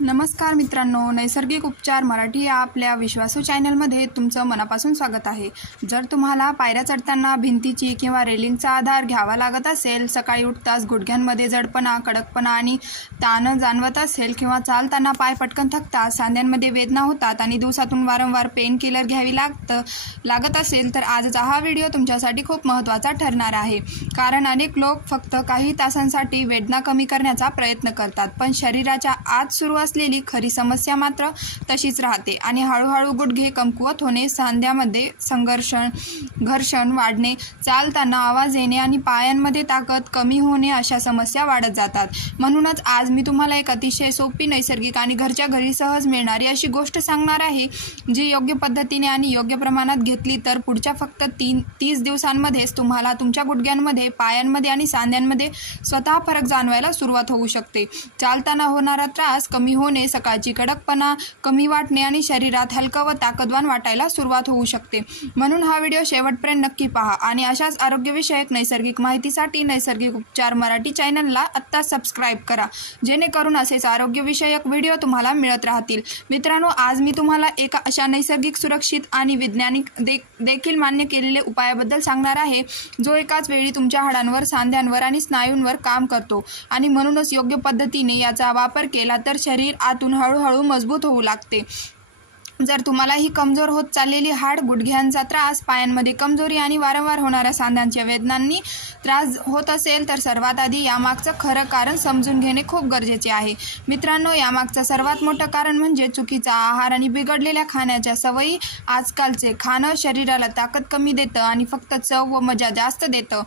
नमस्कार मित्रांनो, नैसर्गिक उपचार मराठी या आपल्या विश्वासू चॅनलमध्ये तुमचं मनापासून स्वागत आहे. जर तुम्हाला पायऱ्या चढताना भिंतीची किंवा रेलिंगचा आधार घ्यावा लागत असेल, सकाळी उठताच गुडघ्यांमध्ये जडपणा, कडकपणा आणि ताण जाणवत असेल किंवा चालताना पाय पटकन थकतात, सांध्यांमध्ये वेदना होतात आणि दिवसातून वारंवार पेन किलर घ्यावी लागत असेल तर आजचा हा व्हिडिओ तुमच्यासाठी खूप महत्त्वाचा ठरणार आहे. कारण अनेक लोक फक्त काही तासांसाठी वेदना कमी करण्याचा प्रयत्न करतात, पण शरीराच्या आत सुरू असलेली खरी समस्या मात्र तशीच राहते आणि हळूहळू गुडघे कमकुवत होणे, सांध्यामध्ये घर्षण वाढणे, चालताना आवाज येणे आणि पायांमध्ये ताकद कमी होणे अशा समस्या वाढत जातात. म्हणूनच आज मी तुम्हाला एक अतिशय सोपी, नैसर्गिक आणि घरच्या घरी सहज मिळणारी अशी गोष्ट सांगणार आहे, जी योग्य पद्धतीने आणि योग्य प्रमाणात घेतली तर पुढच्या फक्त 30 दिवसांमध्येच तुम्हाला तुमच्या गुडघ्यांमध्ये, पायांमध्ये आणि सांध्यांमध्ये स्वतः फरक जाणवायला सुरुवात होऊ शकते. चालताना होणारा त्रास कमी होणे, सकाळची कडकपणा कमी वाटणे आणि शरीरात हलकं व ताकदवान वाटायला सुरुवात होऊ शकते. म्हणून हा व्हिडिओ शेवटपर्यंत नक्की पहा आणि अशाच आरोग्यविषयक नैसर्गिक माहितीसाठी नैसर्गिक उपचार मराठी चॅनलला आत्ता सबस्क्राईब करा, जेणेकरून असेच आरोग्यविषयक व्हिडिओ तुम्हाला मिळत राहतील. मित्रांनो, आज मी तुम्हाला एका अशा नैसर्गिक, सुरक्षित आणि वैज्ञानिक देखील मान्य केलेले उपायाबद्दल सांगणार आहे, जो एकाच वेळी तुमच्या हाडांवर, सांध्यांवर आणि स्नायूंवर काम करतो आणि म्हणूनच योग्य पद्धतीने याचा वापर केला तर शरीर आतून हळूहळू मजबूत होऊ लागते. जर तुम्हालाही कमजोर होत चाललेली हाड, गुडघ्यांचा त्रास, पायांमध्ये कमजोरी आणि वारंवार होणाऱ्या सांध्यांच्या वेदनांनी त्रास होत असेल तर सर्वात आधी यामागचं खरं कारण समजून घेणे खूप गरजेचे आहे. मित्रांनो, यामागचं सर्वात मोठं कारण म्हणजे चुकीचा आहार आणि बिघडलेल्या खाण्याच्या सवयी. आजकालचे खाणं शरीराला ताकद कमी देतं आणि फक्त चव व मजा जास्त देतं.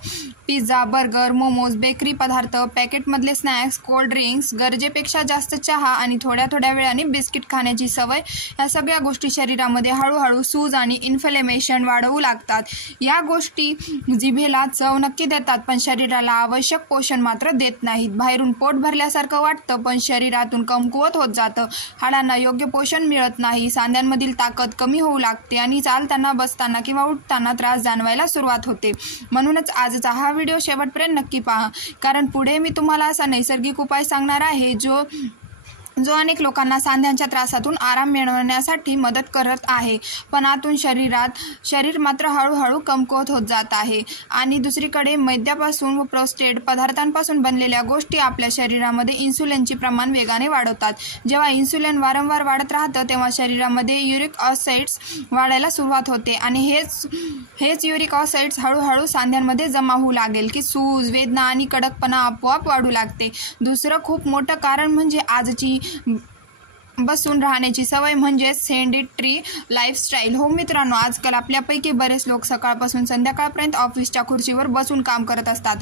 पिझ्झा, बर्गर, मोमोज, बेकरी पदार्थ, पॅकेटमधले स्नॅक्स, कोल्ड ड्रिंक्स, गरजेपेक्षा जास्त चहा आणि थोड्या वेळाने बिस्किट खाण्याची सवय, या सगळ्या गोष्टी शरीरामध्ये हळूहळू सूज आणि इन्फ्लेमेशन वाढवू लागतात. या गोष्टी जिभेला चव नक्की देतात, पण शरीराला आवश्यक पोषण मात्र देत नाहीत. बाहेरून पोट भरल्यासारखं वाटतं, पण शरीरातून कमकुवत होत जातं. हाडांना योग्य पोषण मिळत नाही, सांध्यांमधील ताकद कमी होऊ लागते आणि चालताना, बसताना किंवा उठताना त्रास जाणवायला सुरुवात होते. म्हणूनच आजचा हा व्हिडिओ शेवटपर्यंत नक्की पहा, कारण पुढे मी तुम्हाला असा नैसर्गिक उपाय सांगणार आहे जो अनेक लोकांना सांध्यांच्या त्रासातून आराम मिळवण्यासाठी मदत करत आहे, पण आतून शरीर मात्र हळूहळू कमकुवत होत जात आहे. आणि दुसरीकडे मैद्यापासून व प्रोसेस्ड पदार्थांपासून बनलेल्या गोष्टी आपल्या शरीरामध्ये इन्सुलिनचे प्रमाण वेगाने वाढवतात. जेव्हा इन्सुलिन वारंवार वाढत राहतं, तेव्हा शरीरामध्ये युरिक ऑक्साईड्स वाढायला सुरुवात होते आणि हेच युरिक ऑक्साईड्स हळूहळू सांध्यांमध्ये जमा होऊ लागेल की सूज, वेदना आणि कडकपणा आपोआप वाढू लागते. दुसरं खूप मोठं कारण म्हणजे आजची बसून राहण्याची सवय, म्हणजे सेडेंटरी लाईफस्टाईल. हो मित्रांनो, आजकाल आपल्यापैकी बरेच लोक सकाळपासून संध्याकाळपर्यंत ऑफिसच्या खुर्चीवर बसून काम करत असतात.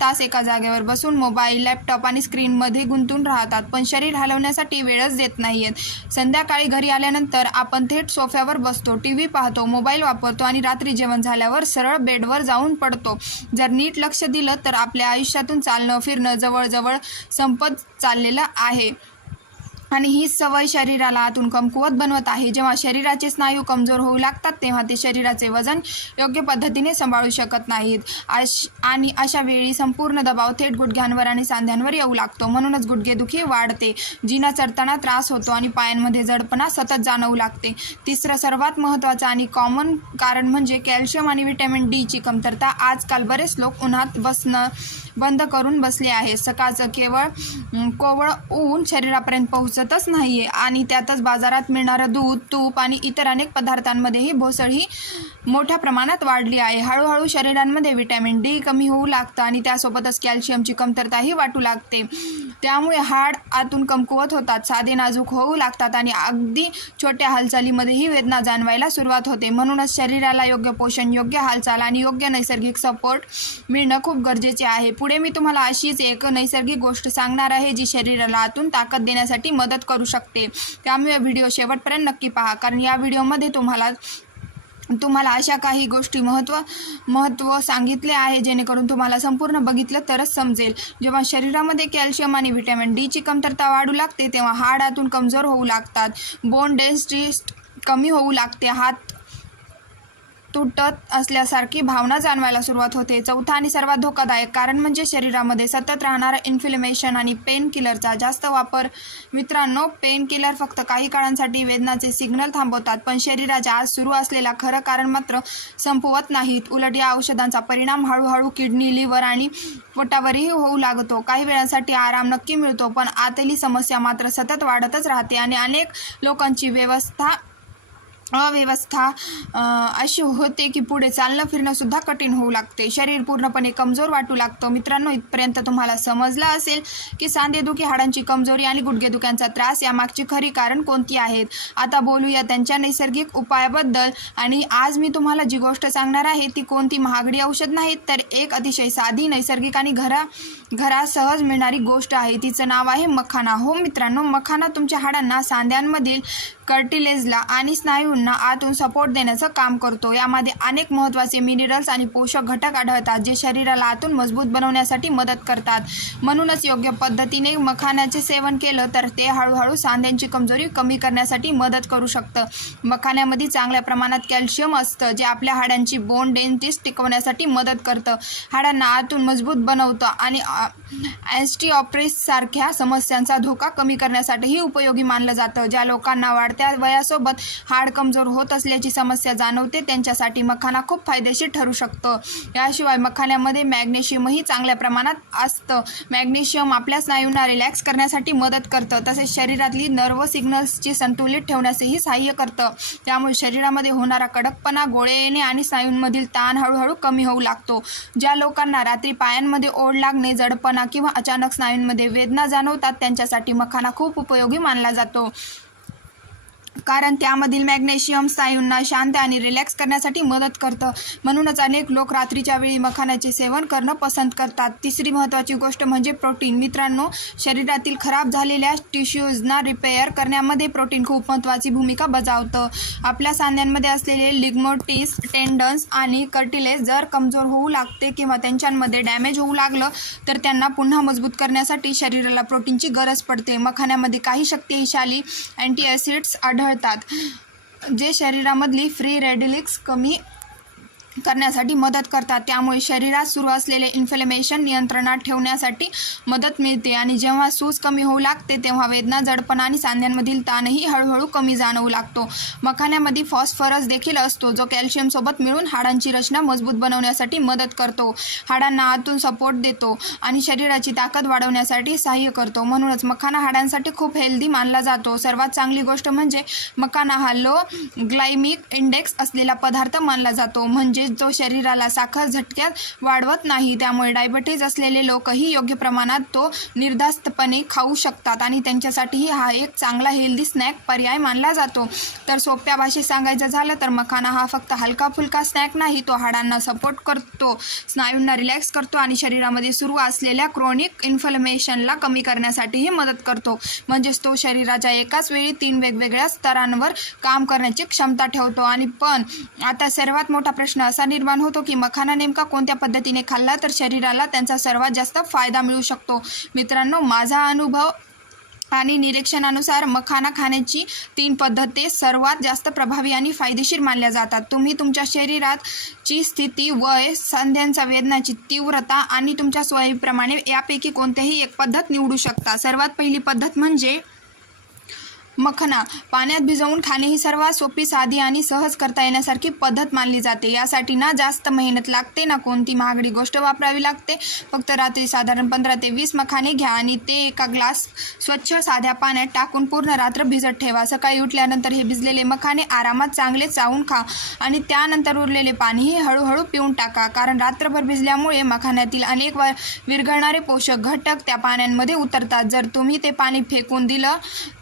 तास एका जागेवर बसून मोबाईल, लॅपटॉप आणि स्क्रीनमध्ये गुंतून राहतात, पण शरीर हलवण्यासाठी वेळच देत नाहीयेत. संध्याकाळी घरी आल्यानंतर आपण थेट सोफ्यावर बसतो, टीव्ही पाहतो, मोबाईल वापरतो आणि रात्री जेवण झाल्यावर सरळ बेडवर जाऊन पडतो. जर नीट लक्ष दिलं तर आपल्या आयुष्यातून चालणं, फिरणं जवळजवळ संपत चाललेलं आहे आणि ही सवय शरीराला आतून कमकुवत बनवत आहे. जेव्हा शरीराचे स्नायू कमजोर होऊ लागतात, तेव्हा ते शरीराचे वजन योग्य पद्धतीने सांभाळू शकत नाहीत आणि अशा वेळी संपूर्ण दबाव थेट गुडघ्यांवर आणि सांध्यांवर येऊ लागतो. म्हणूनच गुडघेदुखी वाढते, जिना चढताना त्रास होतो आणि पायांमध्ये जडपणा सतत जाणवू लागते. तिसरं सर्वात महत्त्वाचं आणि कॉमन कारण म्हणजे कॅल्शियम आणि व्हिटॅमिन डी ची कमतरता. आजकाल बरेच लोक उन्हात बसणं बंद करून बसले आहे. सकाळचं कोवळ ऊन शरीरापर्यंत पोहोचतच नाहीये आणि त्यातच बाजारात मिळणारं दूध, तूप आणि इतर अनेक पदार्थांमध्येही भेसळ ही मोठ्या प्रमाणात वाढली आहे. हळूहळू शरीरांमध्ये व्हिटॅमिन डी कमी होऊ लागतं आणि त्यासोबतच कॅल्शियमची कमतरताही वाटू लागते. त्यामुळे हाड आतून कमकुवत होतात, साधे नाजूक होऊ लागतात आणि अगदी छोट्या हालचालीमध्येही वेदना जाणवायला सुरुवात होते. म्हणूनच शरीराला योग्य पोषण, योग्य हालचाल आणि योग्य नैसर्गिक सपोर्ट मिळणं खूप गरजेचे आहे. पुढे मी तुम्हाला अशीच एक नैसर्गिक गोष्ट सांगणार आहे, जी शरीराला आतून ताकद देण्यासाठी मदत करू शकते. त्यामुळे व्हिडिओ शेवटपर्यंत नक्की पहा, कारण या व्हिडिओमध्ये तुम्हाला अशा काही गोष्टी महत्त्व सांगितले आहे, जेणेकरून तुम्हाला संपूर्ण बघितलं तरच समजेल. जेव्हा शरीरामध्ये कॅल्शियम आणि व्हिटॅमिन डी ची कमतरता वाढू लागते, तेव्हा हाड आतून कमजोर होऊ लागतात, बोन डेन्सिटी कमी होऊ लागते, हात तुटत असल्यासारखी भावना जाणवायला सुरुवात होते. चौथा आणि सर्वात धोकादायक कारण म्हणजे शरीरामध्ये सतत राहणारा इन्फ्लेमेशन आणि पेन किलरचा जास्त वापर. मित्रांनो, पेन किलर फक्त काही काळासाठी वेदनाचे सिग्नल थांबवतात, पण शरीराच्या आत सुरू असलेला खरं कारण मात्र संपवत नाहीत. उलट या औषधांचा परिणाम हळूहळू किडनी, लिव्हर आणि पोटावरही होऊ लागतो. काही वेळासाठी आराम नक्की मिळतो, पण आतली समस्या मात्र सतत वाढतच राहते आणि अनेक लोकांची अव्यवस्था अशी होते की पुढे चालणं फिरणं सुद्धा कठीण होऊ लागते. शरीर पूर्णपणे कमजोर वाटू लागतं. मित्रांनो, इथपर्यंत तुम्हाला समजलं असेल की सांधेदुखी, हाडांची कमजोरी आणि गुडघेदुख्यांचा त्रास यामागची खरी कारण कोणती आहेत. आता बोलूया त्यांच्या नैसर्गिक उपायाबद्दल. आणि आज मी तुम्हाला जी गोष्ट सांगणार आहे ती कोणती महागडी औषध नाही, तर एक अतिशय साधी, नैसर्गिक आणि घरा सहज मिळणारी गोष्ट आहे. तिचं नाव आहे मखाना. हो मित्रांनो, मखाना तुमच्या हाडांना, सांध्यांमधील कार्टिलेजला आणि स्नायूंना आतून सपोर्ट देण्याचं काम करतो. यामध्ये अनेक महत्त्वाचे मिनरल्स आणि पोषक घटक आढळतात जे शरीराला आतून मजबूत बनवण्यासाठी मदत करतात. म्हणूनच योग्य पद्धतीने मखाण्याचे सेवन केलं तर ते हळूहळू सांध्यांची कमजोरी कमी करण्यासाठी मदत करू शकतं. मखाण्यामध्ये चांगल्या प्रमाणात कॅल्शियम असतं जे आपल्या हाडांची बोन डेन्सिटी टिकवण्यासाठी मदत करतं, हाडांना आतून मजबूत बनवतं आणि ऑस्टिओआर्थ्रायटिस सारख्या समस्यांचा धोका कमी करण्यासाठीही उपयोगी मानलं जातं. ज्या लोकांना वाढत्या वयासोबत हाड कमजोर होत असल्याची समस्या जाणवते त्यांच्यासाठी मखाना खूप फायदेशीर ठरू शकतं. याशिवाय मखाण्यामध्ये मॅग्नेशियमही चांगल्या प्रमाणात असतं. मॅग्नेशियम आपल्या स्नायूंना रिलॅक्स करण्यासाठी मदत करतं, तसेच शरीरातली नर्व सिग्नल्सची संतुलित ठेवण्यासही सहाय्य करतं. त्यामुळे शरीरामध्ये होणारा कडकपणा, गोळे येणे आणि स्नायूंमधील ताण हळूहळू कमी होऊ लागतो. ज्या लोकांना रात्री पायांमध्ये ओढ लागणे, जडपणा किंवा अचानक स्नायूंमध्ये वेदना जाणवतात त्यांच्यासाठी मखाना खूप उपयोगी मानला जातो, कारण त्यामधील मॅग्नेशियम स्नायूंना शांत आणि रिलॅक्स करण्यासाठी मदत करतं. म्हणूनच अनेक लोक रात्रीच्या वेळी मखाण्याचे सेवन करणं पसंत करतात. तिसरी महत्त्वाची गोष्ट म्हणजे प्रोटीन. मित्रांनो, शरीरातील खराब झालेल्या टिश्यूजना रिपेअर करण्यामध्ये प्रोटीन खूप महत्त्वाची भूमिका बजावतं. आपल्या सांध्यांमध्ये असलेले लिगमोटिस, टेंडन्स आणि कार्टिलेज जर कमजोर होऊ लागते किंवा त्यांच्यामध्ये डॅमेज होऊ लागलं तर त्यांना पुन्हा मजबूत करण्यासाठी शरीराला प्रोटीनची गरज पडते. मखाण्यामध्ये काही शक्तिशाली अँटीॲसिड्स आढळतात जे शरीरामधली फ्री रॅडिकल्स कमी करण्यासाठी मदत करतात. त्यामुळे शरीरात सुरू असलेले इन्फ्लेमेशन नियंत्रणात ठेवण्यासाठी मदत मिळते आणि जेव्हा सूज कमी होऊ लागते तेव्हा वेदना, जडपणा आणि सांध्यांमधील ताणही हळूहळू कमी जाणवू लागतो. मखाण्यामध्ये फॉस्फरस देखील असतो जो कॅल्शियमसोबत मिळून हाडांची रचना मजबूत बनवण्यासाठी मदत करतो, हाडांना आतून सपोर्ट देतो आणि शरीराची ताकद वाढवण्यासाठी सहाय्य करतो. म्हणूनच मखाना हाडांसाठी खूप हेल्दी मानला जातो. सर्वात चांगली गोष्ट म्हणजे मखाना हा लो ग्लायमिक इंडेक्स असलेला पदार्थ मानला जातो, म्हणजे जो शरीराला साखर झटक्यात वाढवत नाही. त्यामुळे डायबिटीज असलेले लोकही योग्य प्रमाणात तो निर्धास्तपणे खाऊ शकतात आणि त्यांच्यासाठीही हा एक चांगला हेल्दी स्नॅक पर्याय मानला जातो. तर सोप्या भाषेत सांगायचं झालं तर मखाना हा फक्त हलका फुलका स्नॅक नाही, तो हाडांना सपोर्ट करतो, स्नायूंना रिलॅक्स करतो आणि शरीरामध्ये सुरू असलेल्या क्रोनिक इन्फ्लेमेशनला कमी करण्यासाठीही मदत करतो. म्हणजेच तो शरीराच्या एकाच वेळी 3 वेगवेगळ्या स्तरांवर काम करण्याची क्षमता ठेवतो. आणि पण आता सर्वात मोठा प्रश्न असा निर्माण होतो की मखाना नेमका कोणत्या पद्धतीने खाल्ला तर शरीराला त्यांचा सर्वात जास्त फायदा मिळू शकतो. मित्रांनो, माझा अनुभव आणि निरीक्षणानुसार मखाना खाण्याची 3 पद्धती सर्वात जास्त प्रभावी आणि फायदेशीर मानल्या जातात. तुम्ही तुमच्या शरीराची स्थिती, वय, सांध्यांच्या वेदनाची तीव्रता आणि तुमच्या सोयीप्रमाणे यापैकी कोणतीही एक पद्धत निवडू शकता. सर्वात पहिली पद्धत म्हणजे मखाना पाण्यात भिजवून खाणे. ही सर्वात सोपी, साधी आणि सहज करता येण्यासारखी पद्धत मानली जाते. यासाठी ना जास्त मेहनत लागते ना कोणती महागडी गोष्ट वापरावी लागते. फक्त रात्री साधारण 15 ते 20 मखाने घ्या आणि ते एका ग्लास स्वच्छ साध्या पाण्यात टाकून पूर्ण रात्र भिजत ठेवा. सकाळी उठल्यानंतर हे भिजलेले मखाने आरामात चांगले चावून खा आणि त्यानंतर उरलेले पाणीही हळूहळू पिऊन टाका, कारण रात्रभर भिजल्यामुळे मखाण्यातील अनेक विरघळणारे पोषक घटक त्या पाण्यांमध्ये उतरतात. जर तुम्ही ते पाणी फेकून दिलं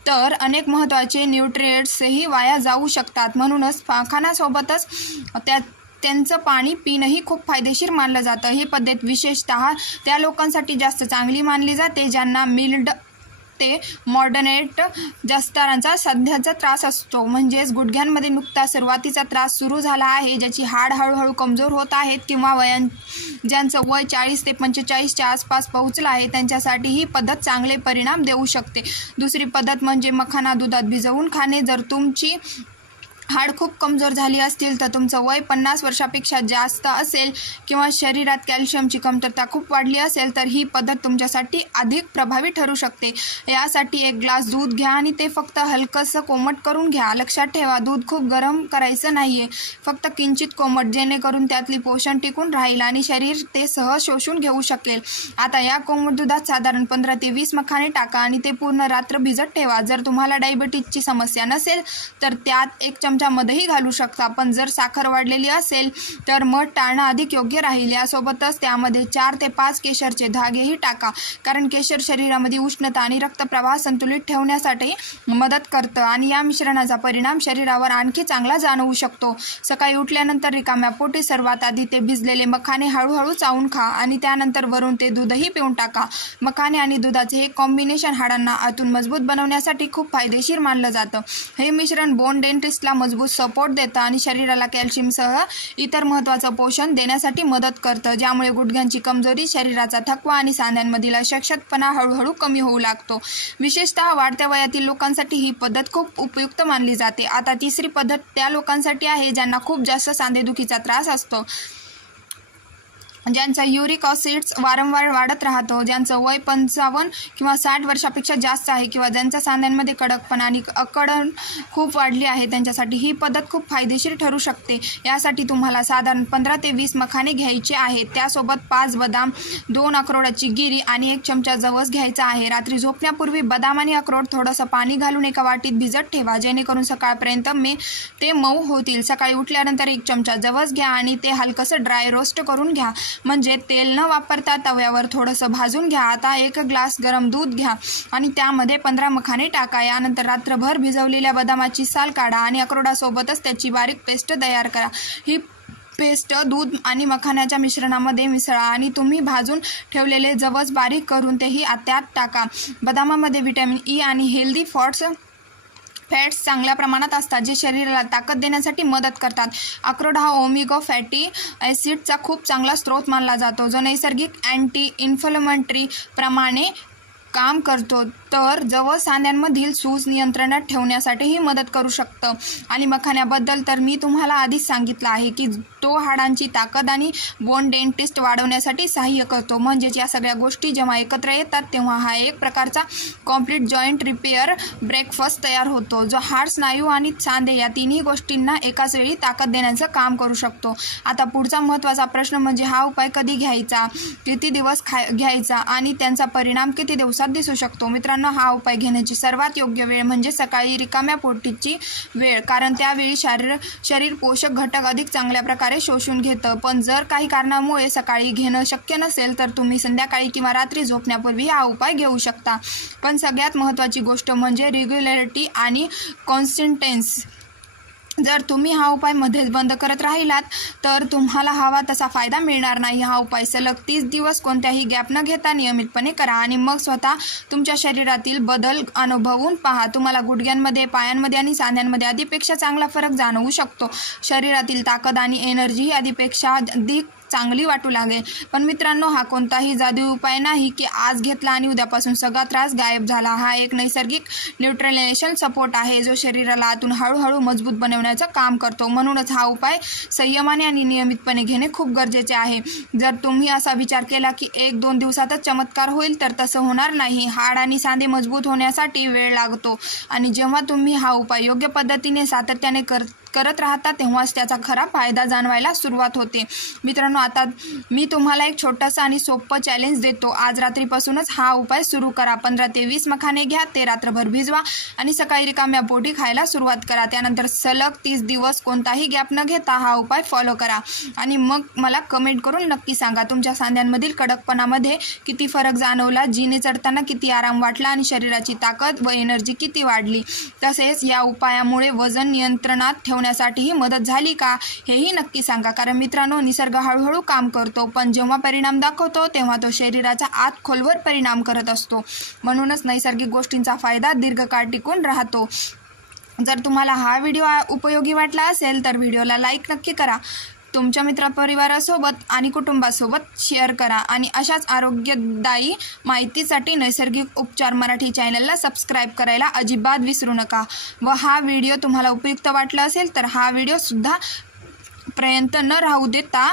तर अनेक महत्त्वाचे न्यूट्रिएंट्सही वाया जाऊ शकतात. म्हणूनच मखानासोबतच त्यांचं पाणी पिणंही खूप फायदेशीर मानलं जातं. ही पद्धत विशेषतः त्या लोकांसाठी जास्त चांगली मानली जाते ज्यांना मिल्ड ते मॉडरेट जस्तरांचा सध्याचा त्रास असतो, म्हणजेच गुडघ्यांमध्ये नुकता सुरुवातीचा त्रास सुरू झाला आहे, ज्याची हाड हळूहळू कमजोर होत आहेत किंवा ज्यांचं वय 40 ते 45च्या आसपास पोहोचलं आहे त्यांच्यासाठी ही पद्धत चांगले परिणाम देऊ शकते. दुसरी पद्धत म्हणजे मखाना दुधात भिजवून खाणे. जर तुमची हाड खूप कमजोर झाली असतील तर तुमचं वय 50 वर्षापेक्षा जास्त असेल किंवा शरीरात कॅल्शियमची कमतरता खूप वाढली असेल तर ही पद्धत तुमच्यासाठी अधिक प्रभावी ठरू शकते। यासाठी 1 ग्लास दूध घ्या आणि ते फक्त हलकंसं कोमट करून घ्या। लक्षात ठेवा, दूध खूप गरम करायचं नाहीये, फक्त किंचित कोमट, जेणेकरून त्यातली पोषण टिकून राहील आणि शरीर ते सहज शोषून घेऊ शकेल। आता या कोमट दुधात साधारण 15 ते 20 मखाने टाका आणि ते पूर्ण रात्र भिजत ठेवा। जर तुम्हाला डायबिटीजची समस्या नसेल तर त्यात 1 चमचा मधही घालू शकता, पण जर साखर वाढलेली असेल तर मध टाळणं अधिक योग्य राहील। यासोबतच त्यामध्ये 4 ते 5 केशरचे धागेही टाका, कारण केशर शरीरामध्ये उष्णता आणि रक्तप्रवाह संतुलित ठेवण्यासाठी मदत करतं आणि या मिश्रणाचा परिणाम शरीरावर आणखी चांगला जाणवू शकतो। सकाळी उठल्यानंतर रिकाम्या पोटी सर्वात आधी ते भिजलेले मखाने हळूहळू चावून खा आणि त्यानंतर वरून ते दूधही पिऊन टाका। मखाने आणि दुधाचे हे कॉम्बिनेशन हाडांना आतून मजबूत बनवण्यासाठी खूप फायदेशीर मानलं जातं। हे मिश्रण बोन डेंटिस्टला मजबूत सपोर्ट देतं आणि शरीराला कॅल्शियमसह इतर महत्त्वाचं पोषण देण्यासाठी मदत करतं, ज्यामुळे गुडघ्यांची कमजोरी, शरीराचा थकवा आणि सांध्यांमधील अशक्तपणा हळूहळू कमी होऊ लागतो। विशेषतः वाढत्या वयातील लोकांसाठी ही पद्धत खूप उपयुक्त मानली जाते। आता तिसरी पद्धत त्या लोकांसाठी आहे ज्यांना खूप जास्त सांधेदुखीचा त्रास असतो, ज्यांचा युरिक ॲसिड्स वारंवार वाढत राहतो, ज्यांचं वय 55 किंवा 60 वर्षापेक्षा जास्त आहे किंवा ज्यांच्या सांध्यांमध्ये कडकपणा आणि अकडण खूप वाढली आहे, त्यांच्यासाठी ही पद्धत खूप फायदेशीर ठरू शकते। यासाठी तुम्हाला साधारण 15 ते 20 मखाने घ्यायचे आहेत, त्यासोबत 5 बदाम, 2 अक्रोडाची गिरी आणि 1 चमचा जवस घ्यायचा आहे। रात्री झोपण्यापूर्वी बदाम आणि अक्रोड थोडंसं पाणी घालून एका वाटीत भिजत ठेवा, जेणेकरून सकाळपर्यंत ते मऊ होतील। सकाळी उठल्यानंतर 1 चमचा जवस घ्या आणि ते हलकंसं ड्राय रोस्ट करून घ्या, म्हणजे तेल न वापरता तव्यावर थोडंसं भाजून घ्या। आता 1 ग्लास गरम दूध घ्या आणि त्यामध्ये 15 मखाने टाका। यानंतर रात्रभर भिजवलेल्या बदामाची साल काढा आणि अक्रोडासोबतच त्याची बारीक पेस्ट तयार करा। ही पेस्ट दूध आणि मखाण्याच्या मिश्रणामध्ये मिसळा आणि तुम्ही भाजून ठेवलेले जवस बारीक करून तेही त्यात टाका। बदामामध्ये व्हिटॅमिन ई आणि हेल्दी फॅट्स चांगल्या प्रमाणात असतात, जे शरीराला ताकद देण्यासाठी मदत करतात। अक्रोड हा ओमेगा फॅटी ॲसिडचा खूप चांगला स्रोत मानला जातो, जो नैसर्गिक अँटी इन्फ्लेमेटरी प्रमाणे काम करतो, तर जवस सांध्यांमधील सूज नियंत्रणात ठेवण्यासाठीही मदत करू शकतं। आणि मखाण्याबद्दल तर मी तुम्हाला आधीच सांगितलं आहे की तो हाडांची ताकद आणि बोन डेंटिस्ट वाढवण्यासाठी सहाय्य करतो। म्हणजेच या सगळ्या गोष्टी जेव्हा एकत्र येतात तेव्हा हा एक प्रकारचा कॉम्प्लीट जॉईंट रिपेअर ब्रेकफास्ट तयार होतो, जो हाड, स्नायू आणि सांधे या तिन्ही गोष्टींना एकाच वेळी ताकद देण्याचं काम करू शकतो। आता पुढचा महत्त्वाचा प्रश्न म्हणजे हा उपाय कधी घ्यायचा, किती दिवस घ्यायचा आणि त्यांचा परिणाम किती दिवसात दिसू शकतो। मित्रांनो, हा उपाय घेण्याची सर्वात योग्य वेळ म्हणजे सकाळी रिकाम्या पोटीची वेळ, कारण त्यावेळी शरीर पोषक घटक अधिक चांगल्या प्रकारे शोषून घेतं। पण जर काही कारणामुळे सकाळी घेणं शक्य नसेल तर तुम्ही संध्याकाळी किंवा रात्री झोपण्यापूर्वी हा उपाय घेऊ शकता। पण सगळ्यात महत्त्वाची गोष्ट म्हणजे रेग्युलॅरिटी आणि कॉन्सिस्टन्सी। जर तुम्ही हा उपाय मध्येच बंद करत राहिलात तर तुम्हाला हवा तसा फायदा मिळणार नाही। हा उपाय सलग 30 दिवस कोणत्याही गॅप न घेता नियमितपणे करा आणि मग स्वतः तुमच्या शरीरातील बदल अनुभवून पहा। तुम्हाला गुडघ्यांमध्ये, पायांमध्ये आणि सांध्यांमध्ये आधीपेक्षा चांगला फरक जाणवू शकतो। शरीरातील ताकद आणि एनर्जी आधीपेक्षा अधिक चांगली वाटू लागेल। पण मित्रांनो, हा कोणताही जादुई उपाय नाही की आज घेतला आणि उद्यापासून सगळा त्रास गायब झाला। हा एक नैसर्गिक न्यूट्रलायझेशन सपोर्ट आहे, जो शरीराला आतून हळूहळू मजबूत बनवण्याचं काम करतो। म्हणूनच हा उपाय संयमाने आणि नियमितपणे घेणे खूप गरजेचे आहे। जर तुम्ही असा विचार केला की 1-2 दिवसातच चमत्कार होईल, तर तसं होणार नाही। हाड आणि सांधे मजबूत होण्यासाठी वेळ लागतो आणि जेव्हा तुम्ही हा उपाय योग्य पद्धतीने सातत्याने करत राहता तेव्हाच त्याचा खरा फायदा जाणवायला सुरुवात होते। मित्रांनो, आता मी तुम्हाला एक छोटंसं आणि सोपं चॅलेंज देतो। आज रात्रीपासूनच हा उपाय सुरू करा। 15 ते 20 मखाने घ्या, ते रात्रभर भिजवा आणि सकाळी रिकाम्या पोटी खायला सुरुवात करा। त्यानंतर सलग 30 दिवस कोणताही गॅप न घेता हा उपाय फॉलो करा आणि मग मला कमेंट करून नक्की सांगा तुमच्या सांध्यांमधील कडकपणामध्ये किती फरक जाणवला, जिने चढताना किती आराम वाटला आणि शरीराची ताकद व एनर्जी किती वाढली। तसेच या उपायामुळे वजन नियंत्रणात ठेवण्यासाठीही मदत झाली का, हेही नक्की सांगा। कारण मित्रांनो, निसर्ग हळूहळू काम करतो, पण जेव्हा परिणाम दाखवतो तेव्हा तो शरीराच्या आत खोलवर परिणाम करत असतो। म्हणूनच नैसर्गिक गोष्टींचा फायदा दीर्घकाळ टिकून राहतो। जर तुम्हाला हा व्हिडिओ उपयोगी वाटला असेल तर व्हिडिओला लाईक नक्की करा, तुमच्या मित्रपरिवारासोबत आणि कुटुंबासोबत शेअर करा आणि अशाच आरोग्यदायी माहितीसाठी नैसर्गिक उपचार मराठी चॅनलला सबस्क्राईब करायला अजिबात विसरू नका. व हा व्हिडिओ तुम्हाला उपयुक्त वाटला असेल तर हा व्हिडिओसुद्धा पर्यंत न राहू देता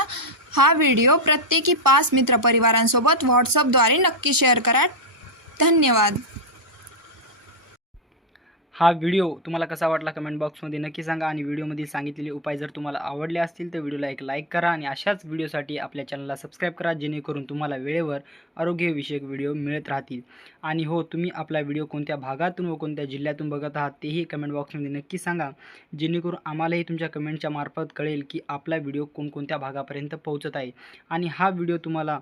हा व्हिडिओ प्रत्येकी 5 मित्रपरिवारांसोबत व्हॉट्सअपद्वारे नक्की शेअर करा. धन्यवाद. हा व्हिडिओ तुम्हाला कसा वाटला कमेंट बॉक्समध्ये नक्की सांगा आणि व्हिडिओमधील सांगितलेले उपाय जर तुम्हाला आवडले असतील तर व्हिडिओला एक लाईक करा आणि अशाच व्हिडिओसाठी आपल्या चॅनलला सबस्क्राईब करा, जेणेकरून तुम्हाला वेळेवर आरोग्यविषयक व्हिडिओ मिळत राहतील. आणि हो, तुम्ही आपला व्हिडिओ कोणत्या भागातून व कोणत्या जिल्ह्यातून बघत आहात तेही कमेंट बॉक्समध्ये नक्की सांगा, जेणेकरून आम्हालाही तुमच्या कमेंटच्या मार्फत कळेल की आपला व्हिडिओ कोणकोणत्या भागापर्यंत पोहोचत आहे. आणि हा व्हिडिओ तुम्हाला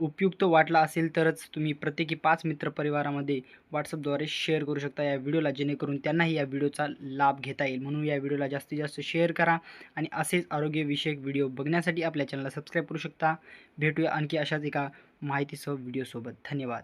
उपयुक्त वाटला असेल तरच तुम्ही प्रत्येकी 5 मित्रपरिवारामध्ये व्हॉट्सअपद्वारे शेअर करू शकता या व्हिडिओला, जेणेकरून त्यांनाही या व्हिडिओचा लाभ घेता येईल. म्हणून या व्हिडिओला जास्तीत जास्त शेअर करा आणि असेच आरोग्यविषयक व्हिडिओ बघण्यासाठी आपल्या चॅनलला सबस्क्राईब करू शकता. भेटूया आणखी अशाच एका माहितीसह व्हिडिओसोबत. धन्यवाद.